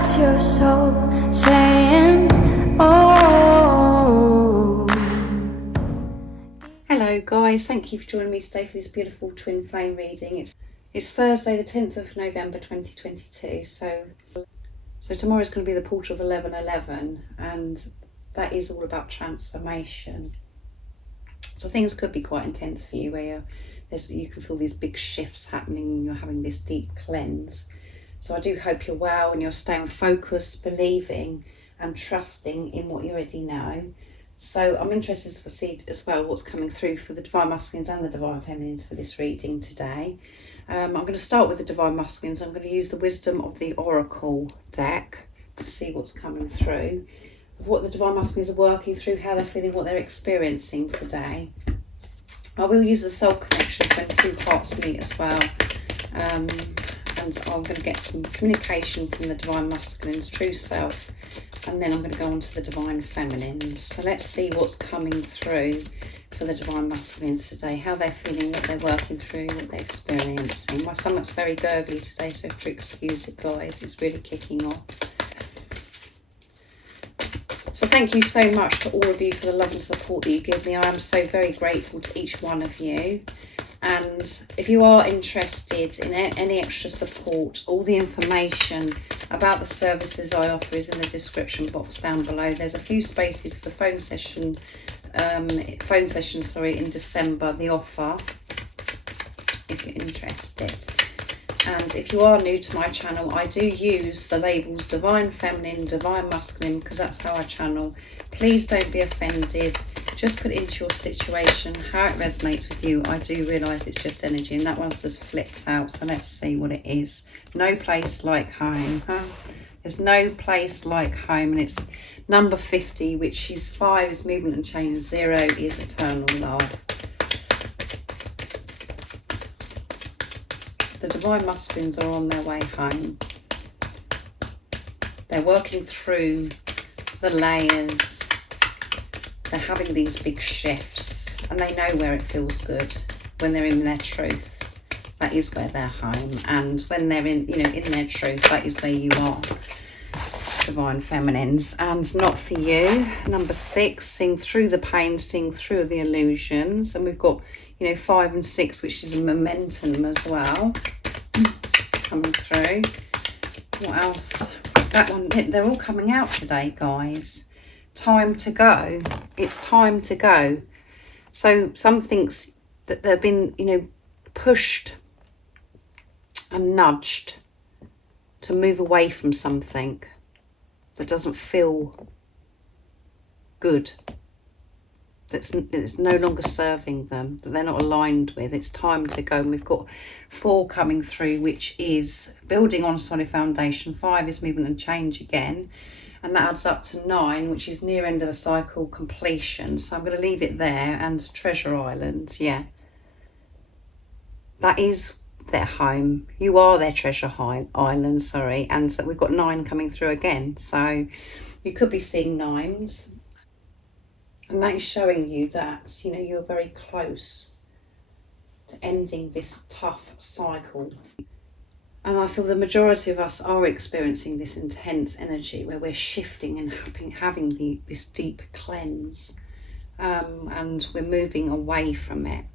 That's your soul saying, oh. Hello guys, thank you for joining me today for this beautiful twin flame reading. It's Thursday the 10th of November 2022, so tomorrow is going to be the portal of 11:11, and that is all about transformation. So things could be quite intense for you, where you can feel these big shifts happening and you're having this deep cleanse. So I do hope you're well and you're staying focused, believing and trusting in what you already know. So I'm interested to see as well what's coming through for the Divine Masculines and the Divine Feminines for this reading today. I'm going to start with the Divine Masculines. I'm going to use the Wisdom of the Oracle deck to see what's coming through, what the Divine Masculines are working through, how they're feeling, what they're experiencing today. I will use the soul connections when two parts meet as well. And I'm going to get some communication from the Divine Masculines, true self, and then I'm going to go on to the Divine Feminines. So let's see what's coming through for the Divine Masculines today, how they're feeling, what they're working through, what they're experiencing. My stomach's very gurgly today, so if you excuse it guys, it's really kicking off. So thank you so much to all of you for the love and support that you give me. I am so very grateful to each one of you. And if you are interested in any extra support, all the information about the services I offer is in the description box down below. There's a few spaces for the phone session, in December, the offer, if you're interested. And if you are new to my channel, I do use the labels Divine Feminine, Divine Masculine, because that's how I channel. Please don't be offended. Just put it into your situation, how it resonates with you. I do realise it's just energy, and that one's just flipped out. So let's see what it is. No place like home. Huh? There's no place like home, and it's number 50, which is 5 is movement and change, 0 is eternal love. The Divine Masculines are on their way home. They're working through the layers. They're having these big shifts, and they know where it feels good when they're in their truth. That is where they're home, and when they're in their truth, that is where you are, Divine Feminines. And not for you. Number 6, seeing through the pain, seeing through the illusions, and we've got 5 and 6, which is a momentum as well coming through. What else? That one, they're all coming out today, guys. Time to go. It's time to go. So some things that they've been pushed and nudged to move away from something that doesn't feel good, that's no longer serving them, that they're not aligned with. It's time to go. And we've got 4 coming through, which is building on a solid foundation. 5 is movement and change again. And that adds up to 9, which is near end of a cycle completion. So I'm going to leave it there. And Treasure Island, yeah. That is their home. You are their treasure island, sorry. And so we've got 9 coming through again. So you could be seeing 9s. And that is showing you that, you're very close to ending this tough cycle. And I feel the majority of us are experiencing this intense energy where we're shifting and having this deep cleanse. And we're moving away from it.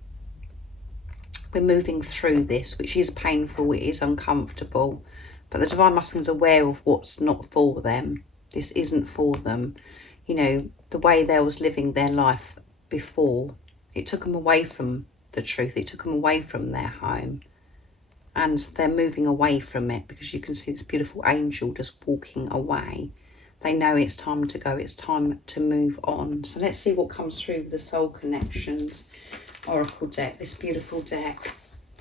We're moving through this, which is painful, it is uncomfortable. But the Divine Masculines are aware of what's not for them. This isn't for them. The way they was living their life before, it took them away from the truth. It took them away from their home. And they're moving away from it, because you can see this beautiful angel just walking away. They know it's time to go. It's time to move on. So let's see what comes through with the Soul Connections Oracle deck, this beautiful deck.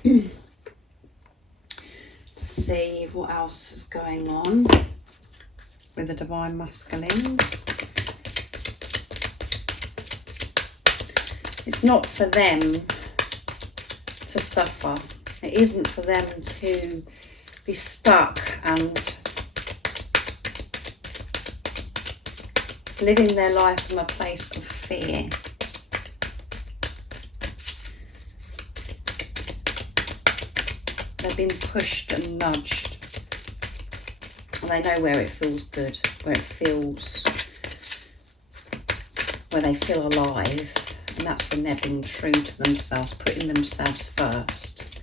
To see what else is going on with the Divine Masculines. It's not for them to suffer. It isn't for them to be stuck and living their life from a place of fear. They've been pushed and nudged. And they know where it feels good, where they feel alive. And that's when they're being true to themselves, putting themselves first.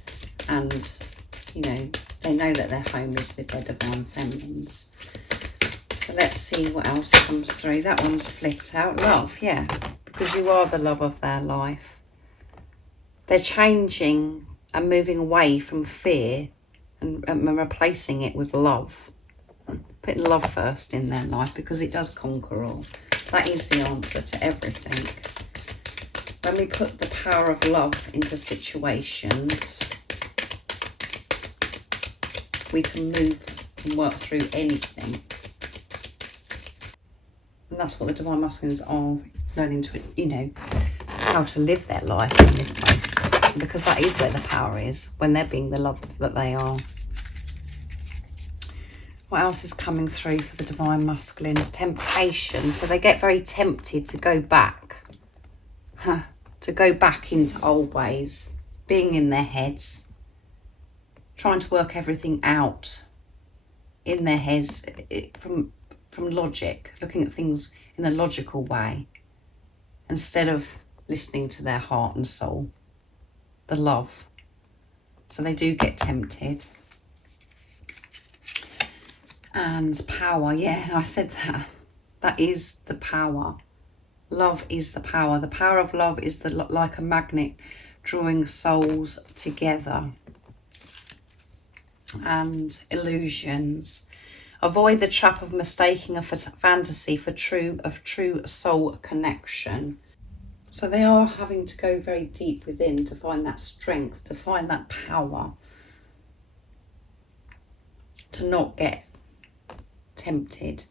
And, you know, they know that their home is with their divine feminines. So let's see what else comes through. That one's flipped out. Love, yeah. Because you are the love of their life. They're changing and moving away from fear and replacing it with love. Putting love first in their life because it does conquer all. That is the answer to everything. When we put the power of love into situations, we can move and work through anything. And that's what the divine masculines are learning to, you know, how to live their life in this place. Because that is where the power is, when they're being the love that they are. What else is coming through for the divine masculines? Temptation. So they get very tempted to go back. To go back into old ways. Being in their heads. Trying to work everything out in their heads from logic. Looking at things in a logical way. Instead of listening to their heart and soul. The love. So they do get tempted. And power, yeah, I said that. That is the power. Love is the power. The power of love is like a magnet drawing souls together. And illusions. Avoid the trap of mistaking a fantasy for true soul connection. So they are having to go very deep within to find that strength, to find that power, to not get tempted,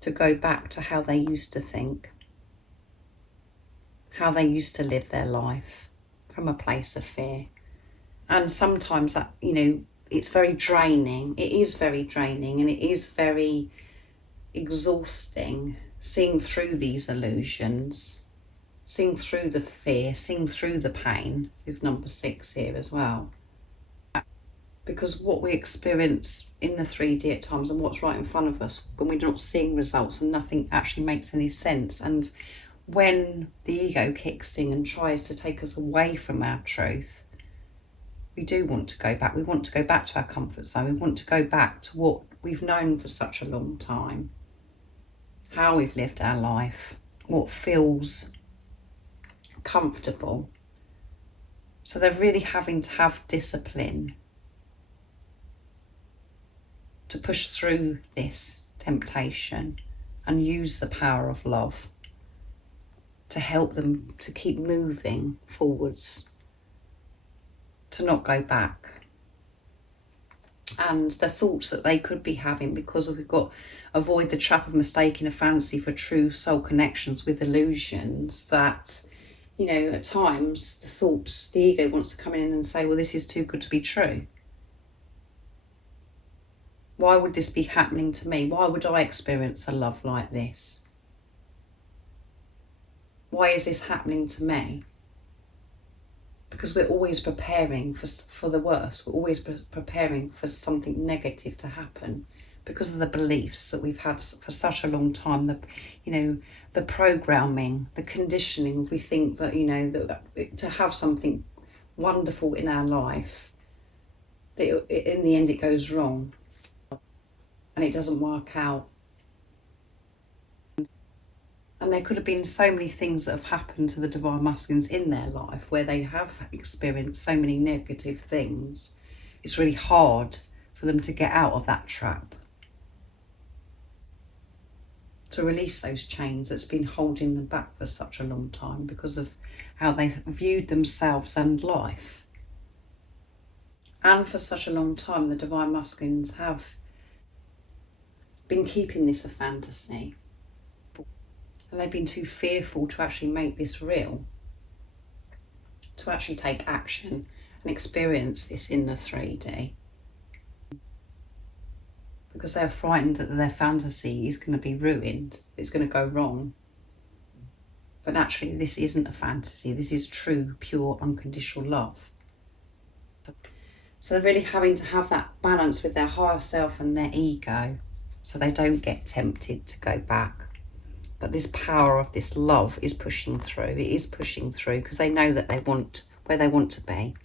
to go back to how they used to think, how they used to live their life from a place of fear. And sometimes that, you know, it's very draining. It is very draining and it is very exhausting seeing through these illusions, seeing through the fear, seeing through the pain, with number 6 here as well. Because what we experience in the 3D at times and what's right in front of us, when we're not seeing results and nothing actually makes any sense, and when the ego kicks in and tries to take us away from our truth, we do want to go back. We want to go back to our comfort zone. We want to go back to what we've known for such a long time, how we've lived our life, what feels comfortable. So they're really having to have discipline to push through this temptation and use the power of love to help them to keep moving forwards, to not go back. And the thoughts that they could be having, because we've got avoid the trap of mistaking a fancy for true soul connections with illusions, that, you know, at times the thoughts, the ego wants to come in and say, well, this is too good to be true. Why would this be happening to me? Why would I experience a love like this? Why is this happening to me? Because we're always preparing for the worst. We're always preparing for something negative to happen because of the beliefs that we've had for such a long time. The programming, the conditioning. We think that, you know, that to have something wonderful in our life, that in the end it goes wrong and it doesn't work out. And there could have been so many things that have happened to the divine masculines in their life where they have experienced so many negative things. It's really hard for them to get out of that trap, to release those chains that's been holding them back for such a long time because of how they've viewed themselves and life. And for such a long time, the divine masculines have been keeping this a fantasy. And they've been too fearful to actually make this real, to actually take action and experience this in the 3D. Because they're frightened that their fantasy is going to be ruined, it's going to go wrong. But actually this isn't a fantasy, this is true, pure, unconditional love. So they're really having to have that balance with their higher self and their ego, so they don't get tempted to go back. But this power of this love is pushing through. It is pushing through because they know that they want where they want to be,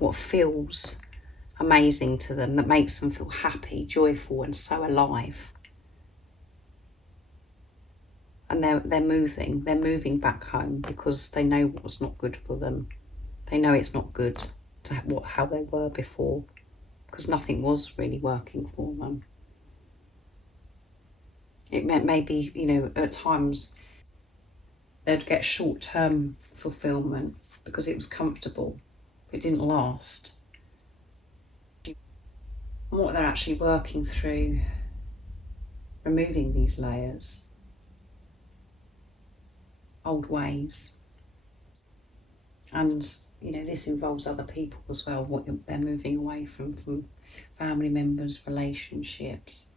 what feels amazing to them, that makes them feel happy, joyful, and so alive. And they're moving back home because they know what's not good for them. They know it's not good to how they were before, because nothing was really working for them. It meant maybe, at times they'd get short-term fulfillment because it was comfortable. It didn't last. And what they're actually working through, removing these layers, old ways. And, this involves other people as well, what they're moving away from family members, relationships,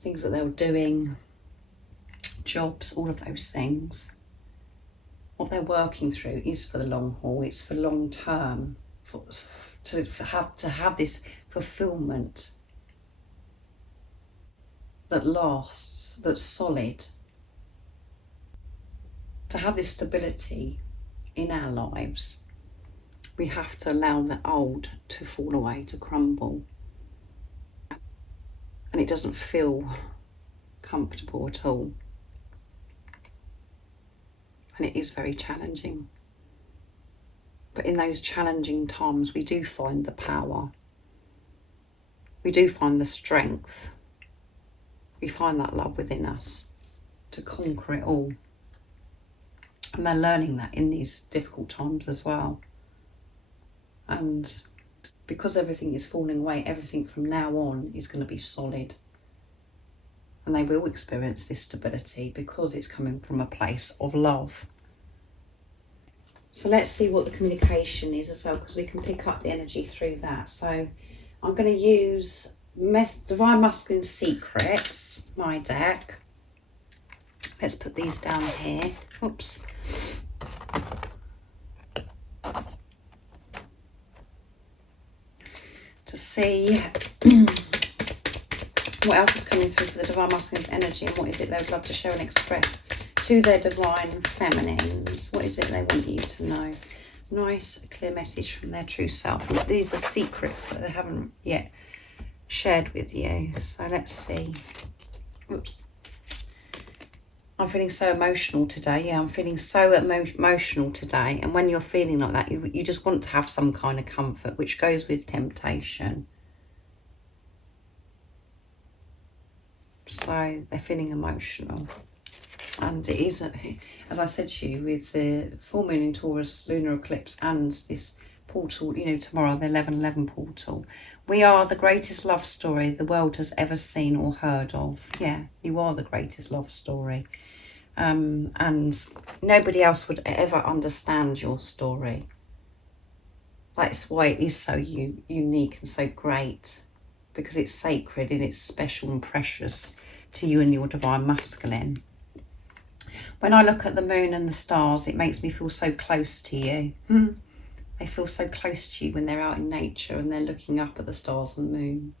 things that they were doing, jobs, all of those things. What they're working through is for the long haul. It's for long term, to have this fulfillment that lasts, that's solid. To have this stability in our lives, we have to allow the old to fall away, to crumble. And it doesn't feel comfortable at all. And it is very challenging. But in those challenging times, we do find the power. We do find the strength. We find that love within us to conquer it all. And they're learning that in these difficult times as well. And because everything is falling away, everything from now on is going to be solid. And they will experience this stability because it's coming from a place of love. So let's see what the communication is as well, because we can pick up the energy through that. So I'm going to use Divine Masculine Secrets, my deck. Let's put these down here. Oops. To see what else is coming through for the Divine Masculine's energy, and what is it they would love to share and express to their Divine Feminines. What is it they want you to know? Nice, clear message from their true self. These are secrets that they haven't yet shared with you. So let's see. Oops. I'm feeling so emotional today. Yeah, I'm feeling so emotional today. And when you're feeling like that, you just want to have some kind of comfort, which goes with temptation. So they're feeling emotional. And it is, as I said to you, with the full moon in Taurus, lunar eclipse, and this portal, tomorrow, the 11/11 portal. We are the greatest love story the world has ever seen or heard of. Yeah, you are the greatest love story. And nobody else would ever understand your story. That's why it is so unique and so great, because it's sacred and it's special and precious to you and your Divine Masculine. When I look at the moon and the stars, it makes me feel so close to you. They feel so close to you when they're out in nature and they're looking up at the stars and the moon.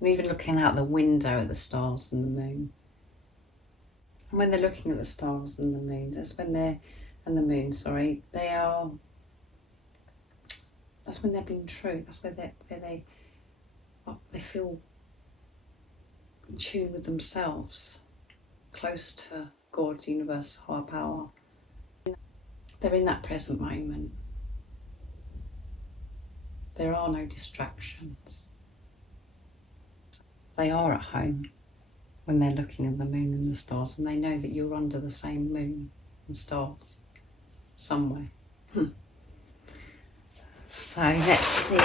And even looking out the window at the stars and the moon. And when they're looking at the stars and the moon, that's when they're being true. That's where they feel in tune with themselves, close to God, universe, higher power. They're in that present moment. There are no distractions. They are at home when they're looking at the moon and the stars, and they know that you're under the same moon and stars somewhere. So let's see.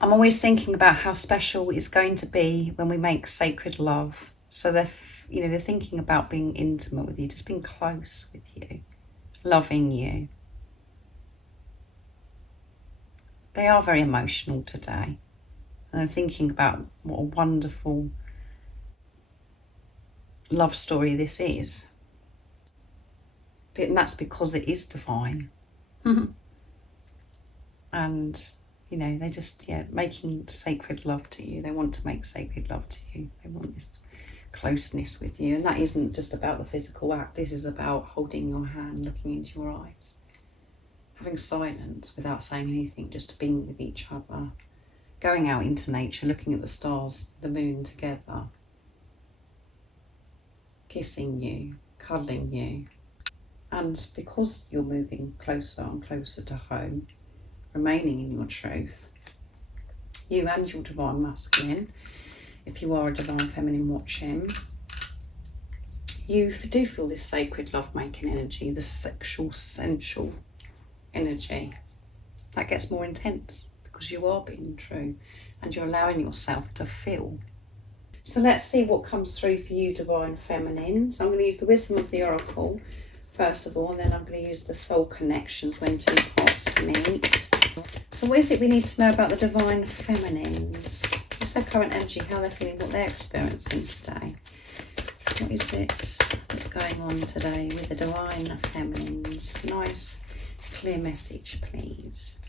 I'm always thinking about how special it's going to be when we make sacred love. So they're thinking about being intimate with you, just being close with you, loving you. They are very emotional today. And I'm thinking about what a wonderful love story this is. And that's because it is divine. and they just making sacred love to you. They want to make sacred love to you. They want this closeness with you, and that isn't just about the physical act. This is about holding your hand, looking into your eyes, having silence without saying anything, just being with each other, going out into nature, looking at the stars, the moon together, kissing you, cuddling you. And because you're moving closer and closer to home, remaining in your truth, you and your divine masculine, if you are a divine feminine watching, you do feel this sacred love-making energy, the sexual, sensual energy that gets more intense because you are being true and you're allowing yourself to feel. So let's see what comes through for you, divine feminine. So I'm going to use the wisdom of the oracle first of all, and then I'm going to use the soul connections when two parts meet. So what is it we need to know about the divine feminines? What's their current energy, how they're feeling, what they're experiencing today? What is it that's going on today with the divine feminines? Nice, clear message, please.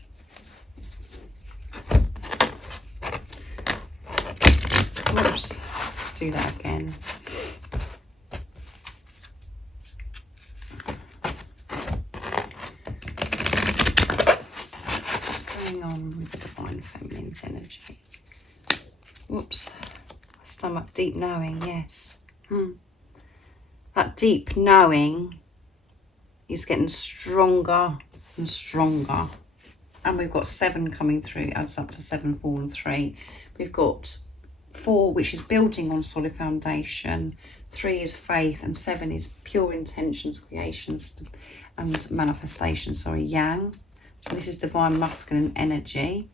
Oops, let's do that again. What's going on with the divine feminine's energy? Whoops, stomach, deep knowing, yes. That deep knowing is getting stronger and stronger. And we've got 7 coming through, adds up to 7, 4 and 3. We've got 4, which is building on solid foundation. 3 is faith, and 7 is pure intentions, creations and manifestation, yang. So this is divine masculine energy.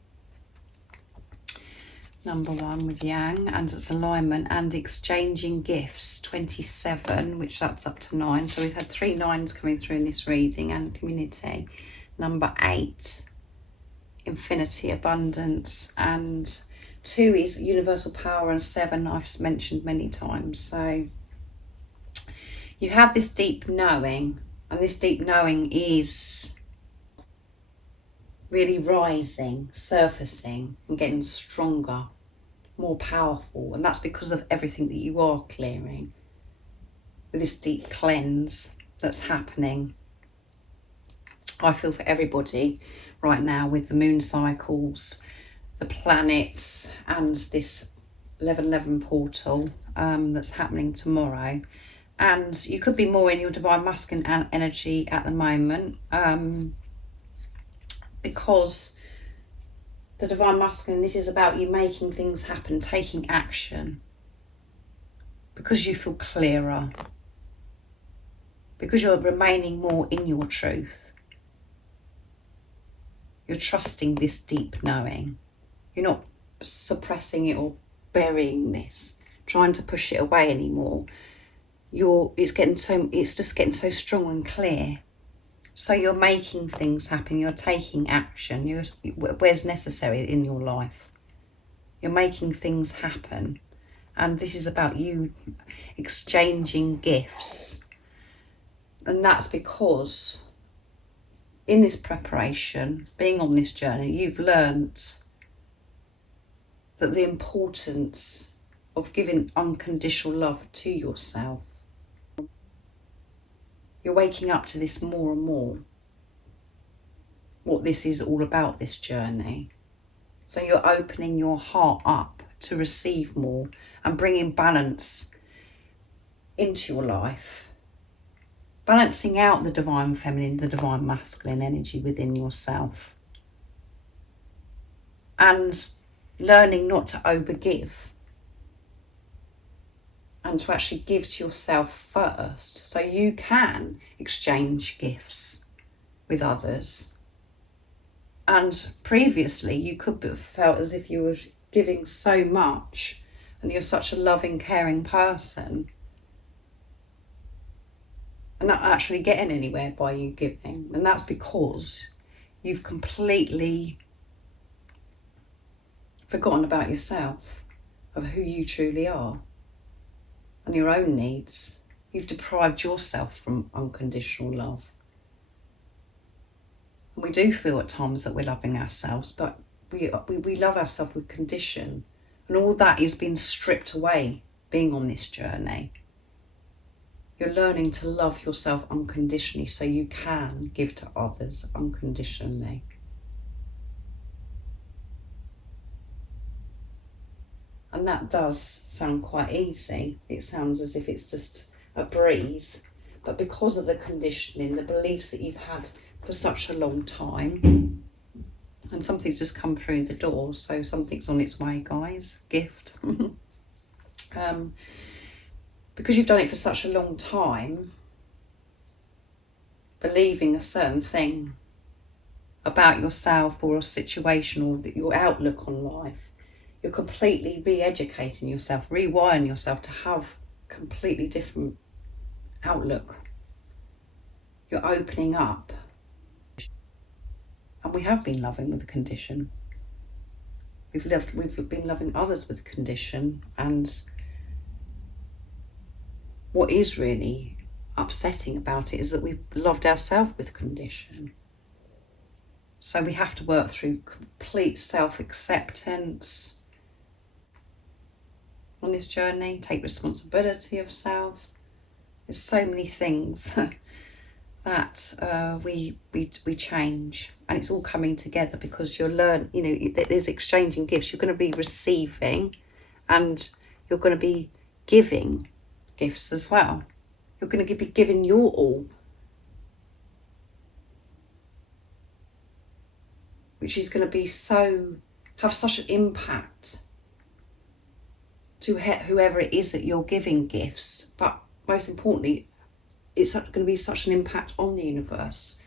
Number 1 with yang, and it's alignment and exchanging gifts. 27, which that's up to 9. So we've had 3 9s coming through in this reading, and community. Number 8, infinity, abundance, and 2 is universal power, and 7 I've mentioned many times. So you have this deep knowing, and this deep knowing is really rising, surfacing and getting stronger, more powerful, and that's because of everything that you are clearing with this deep cleanse that's happening. I feel for everybody right now with the moon cycles, the planets, and this 1111 portal that's happening tomorrow. And you could be more in your divine masculine energy at the moment, because the divine masculine, this is about you making things happen, taking action, because you feel clearer, because you're remaining more in your truth. You're trusting this deep knowing. You're not suppressing it or burying this, trying to push it away anymore. It's just getting so strong and clear. So you're making things happen. You're taking action. Where's necessary in your life. You're making things happen, and this is about you exchanging gifts. And that's because in this preparation, being on this journey, you've learnt that the importance of giving unconditional love to yourself. You're waking up to this more and more, what this is all about, this journey. So you're opening your heart up to receive more and bringing balance into your life. Balancing out the divine feminine, the divine masculine energy within yourself. And learning not to overgive. And to actually give to yourself first, so you can exchange gifts with others. And previously you could have felt as if you were giving so much and you're such a loving, caring person and not actually getting anywhere by you giving. And that's because you've completely forgotten about yourself, of who you truly are. And your own needs. You've deprived yourself from unconditional love. And we do feel at times that we're loving ourselves, but we love ourselves with condition. And all that is being stripped away being on this journey. You're learning to love yourself unconditionally so you can give to others unconditionally. And that does sound quite easy. It sounds as if it's just a breeze. But because of the conditioning, the beliefs that you've had for such a long time, and something's just come through the door, so something's on its way, guys. Gift. Because you've done it for such a long time, believing a certain thing about yourself or a situation or your outlook on life, you're completely re-educating yourself, rewiring yourself to have completely different outlook. You're opening up. And we have been loving with a condition. We've been loving others with a condition, and what is really upsetting about it is that we've loved ourselves with condition. So we have to work through complete self-acceptance on this journey, take responsibility of self. There's so many things that we change, and it's all coming together because you're there's exchanging gifts. You're going to be receiving, and you're going to be giving gifts as well. You're going to be giving your all, which is going to be have such an impact to whoever it is that you're giving gifts, but most importantly, it's going to be such an impact on the universe,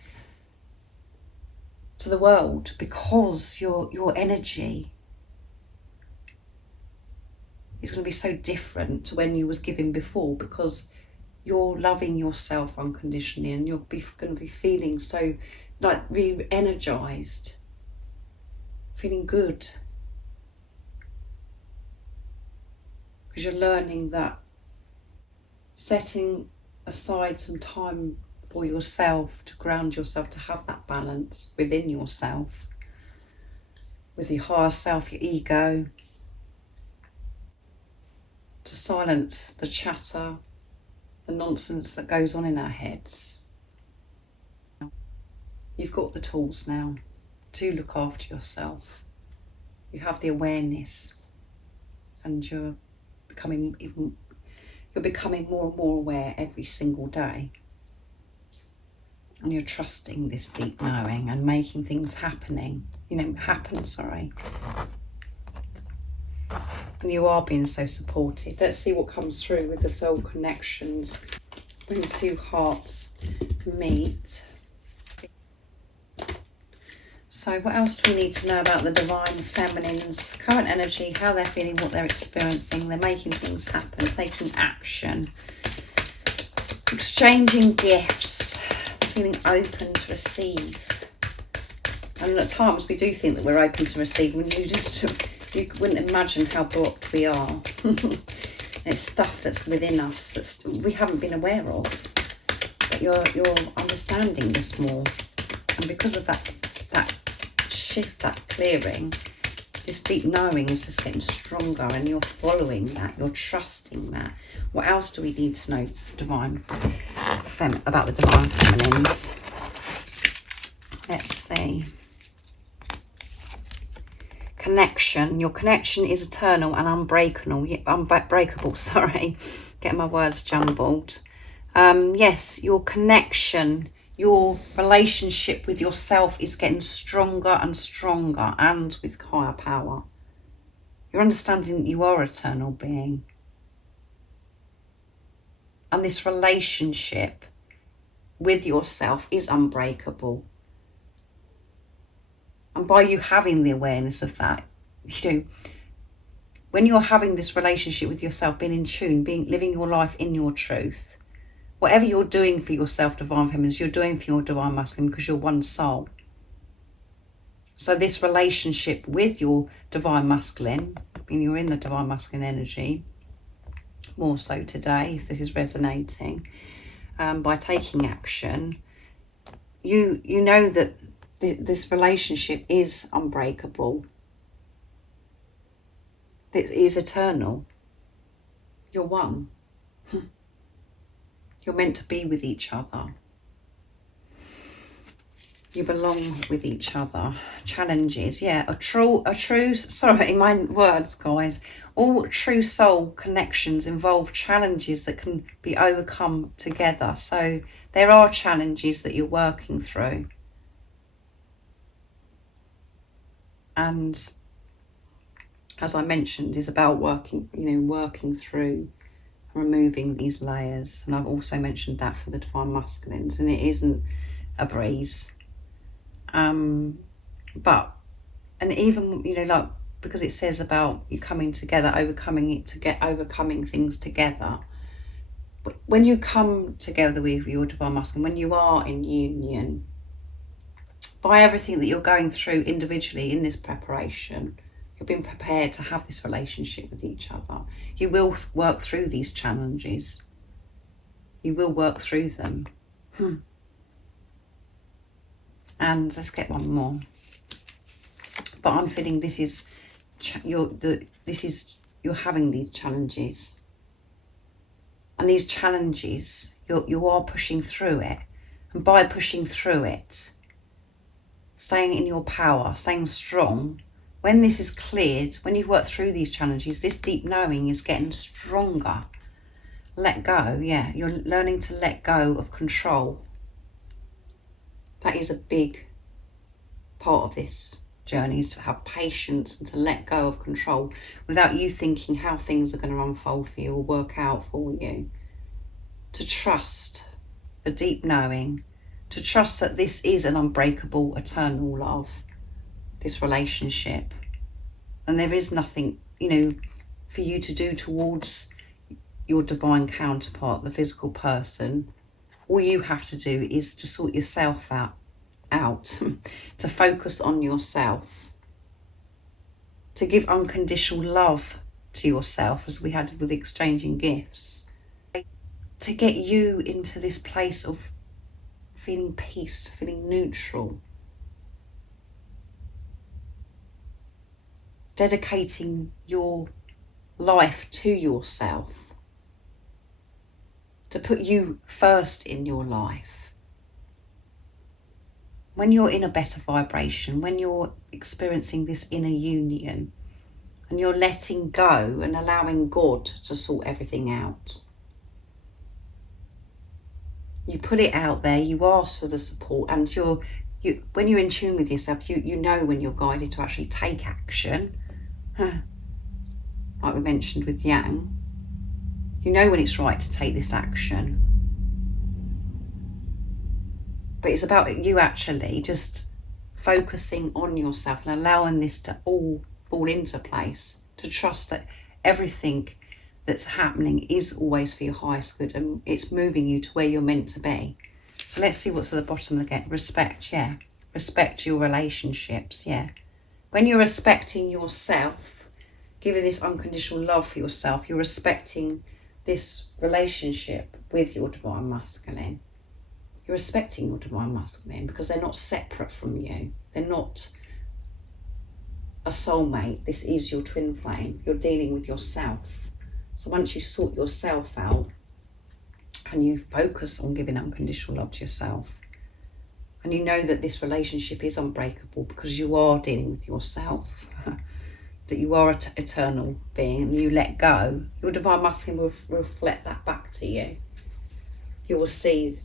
to the world, because your energy is going to be so different to when you was giving before, because you're loving yourself unconditionally, and you're going to be feeling so like re-energized, feeling good, because you're learning that setting aside some time for yourself, to ground yourself, to have that balance within yourself, with your higher self, your ego, to silence the chatter, the nonsense that goes on in our heads. You've got the tools now to look after yourself. You have the awareness, and you're becoming more and more aware every single day. And you're trusting this deep knowing and making things happen. And you are being so supported. Let's see what comes through with the soul connections when two hearts meet. So what else do we need to know about the Divine Feminine's current energy, how they're feeling, what they're experiencing? They're making things happen, taking action, exchanging gifts, feeling open to receive. And at times we do think that we're open to receive, when you wouldn't imagine how blocked we are. It's stuff that's within us that we haven't been aware of, but you're understanding this more. And because of that shift, that clearing, this deep knowing is just getting stronger, and you're following that, you're trusting that. What else do we need to know about the Divine Feminines? Let's see. Connection. Your connection is eternal and unbreakable. Getting my words jumbled. Yes, your connection, your relationship with yourself is getting stronger and stronger, and with higher power. You're understanding that you are an eternal being. And this relationship with yourself is unbreakable. And by you having the awareness of that, when you're having this relationship with yourself, being in tune, living your life in your truth, whatever you're doing for yourself, Divine Feminines, you're doing for your Divine Masculine, because you're one soul. So this relationship with your Divine Masculine, you're in the Divine Masculine energy, more so today, if this is resonating, by taking action, you know that this relationship is unbreakable. It is eternal. You're one. You're meant to be with each other. You belong with each other. Challenges, yeah. A true, sorry, my words, guys. All true soul connections involve challenges that can be overcome together. So there are challenges that you're working through. And as I mentioned, is about working through, removing these layers. And I've also mentioned that for the Divine Masculines, and it isn't a breeze. But, and even, like, because it says about you coming together, overcoming things together. But when you come together with your Divine Masculine, when you are in union, by everything that you're going through individually in this preparation, you're being prepared to have this relationship with each other. You will work through these challenges. You will work through them. And let's get one more. But I'm feeling this is you're having these challenges, and these challenges you are pushing through it, and by pushing through it, staying in your power, staying strong. When this is cleared, when you've worked through these challenges, this deep knowing is getting stronger. Let go, yeah. You're learning to let go of control. That is a big part of this journey, is to have patience and to let go of control without you thinking how things are going to unfold for you or work out for you. To trust the deep knowing, to trust that this is an unbreakable, eternal love, this relationship. And there is nothing, for you to do towards your divine counterpart, the physical person. All you have to do is to sort yourself out, to focus on yourself, to give unconditional love to yourself, as we had with exchanging gifts, to get you into this place of feeling peace, feeling neutral, dedicating your life to yourself, to put you first in your life. When you're in a better vibration, when you're experiencing this inner union, and you're letting go and allowing God to sort everything out. You put it out there, you ask for the support, and when you're in tune with yourself, you know when you're guided to actually take action. Like we mentioned with Yang, you know when it's right to take this action. But it's about you actually just focusing on yourself and allowing this to all fall into place, to trust that everything that's happening is always for your highest good and it's moving you to where you're meant to be. So let's see what's at the bottom again. Respect, yeah. Respect your relationships, yeah. When you're respecting yourself, giving this unconditional love for yourself, you're respecting this relationship with your Divine Masculine. You're respecting your Divine Masculine because they're not separate from you. They're not a soulmate. This is your twin flame. You're dealing with yourself. So once you sort yourself out and you focus on giving unconditional love to yourself, and you know that this relationship is unbreakable because you are dealing with yourself, that you are an eternal being, and you let go, your Divine Masculine will reflect that back to you. You will see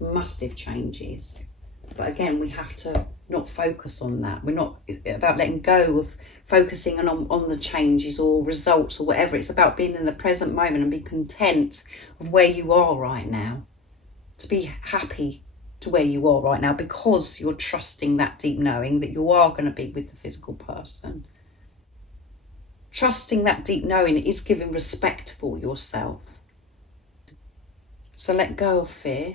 massive changes. But again, we have to not focus on that. We're not about letting go of focusing on the changes or results or whatever. It's about being in the present moment and be content of where you are right now. To be happy to where you are right now because you're trusting that deep knowing that you are going to be with the physical person. Trusting that deep knowing is giving respect for yourself. So let go of fear.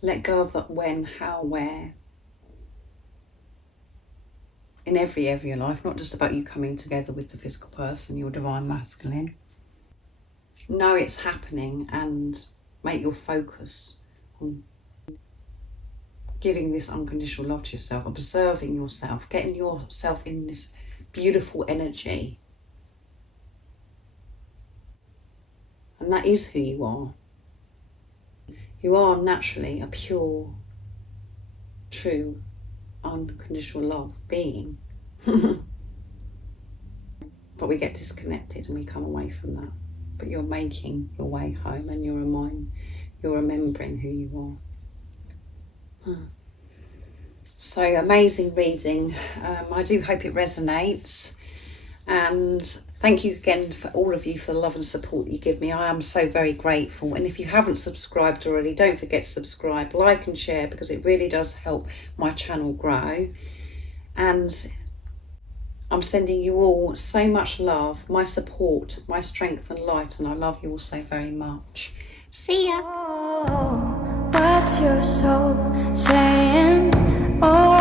Let go of that when, how, where. In every area of your life, not just about you coming together with the physical person, your Divine Masculine. Know it's happening and make your focus on giving this unconditional love to yourself, observing yourself, getting yourself in this beautiful energy. And that is who you are. You are naturally a pure, true, unconditional love being. But we get disconnected and we come away from that. But you're making your way home, and you're remembering who you are. So amazing reading. I do hope it resonates. And thank you again for all of you for the love and support that you give me. I am so very grateful. And if you haven't subscribed already, don't forget to subscribe, like and share, because it really does help my channel grow. And I'm sending you all so much love, my support, my strength and light, and I love you all so very much. See ya. Oh, what's your soul saying? Oh.